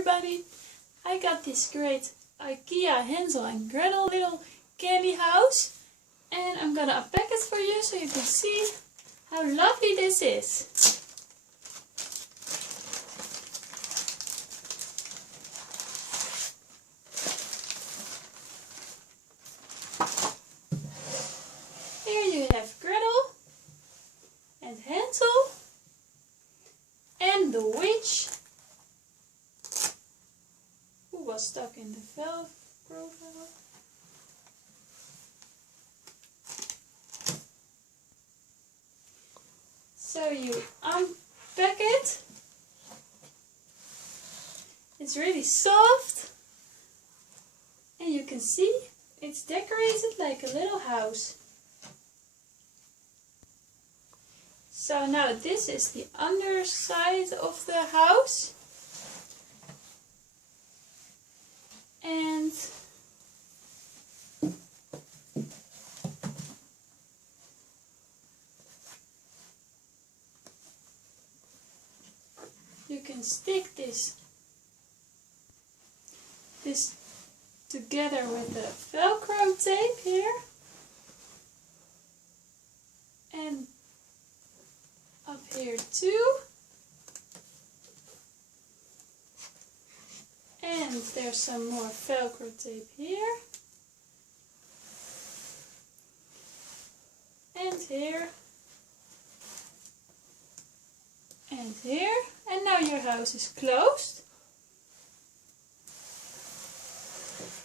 everybody! I got this great IKEA Hansel and Gretel little candy house and I'm gonna unpack it for you so you can see how lovely this is. Here you have Gretel and Hansel and the witch who was stuck in the Velcro. So you unpack it. It's really soft and you can see it's decorated like a little house. So now this is the underside of the house. And you can stick this together with the Velcro tape here. And up here too. And there's some more Velcro tape here. And here. And here. And now your house is closed.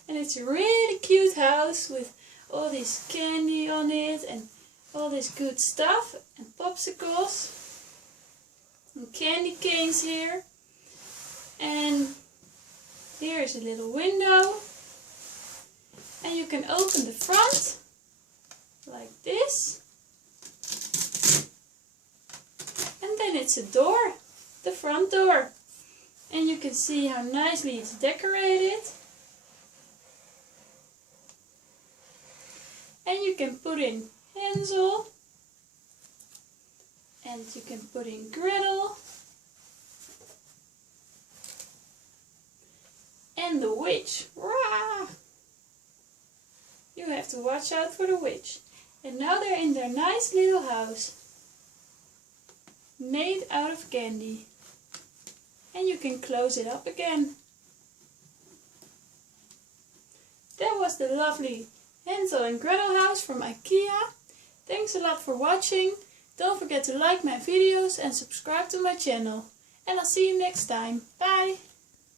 And it's a really cute house with all this candy on it and all this good stuff and popsicles and candy canes here. And here is a little window. And you can open the front like this. And then it's a door, the front door. And you can see how nicely it's decorated. And you can put in Hansel. And you can put in Gretel. And the witch. Rah! You have to watch out for the witch. And now they're in their nice little house. Made out of candy. And you can close it up again. That was the lovely Hansel and Gretel house from IKEA. Thanks a lot for watching. Don't forget to like my videos and subscribe to my channel. And I'll see you next time. Bye!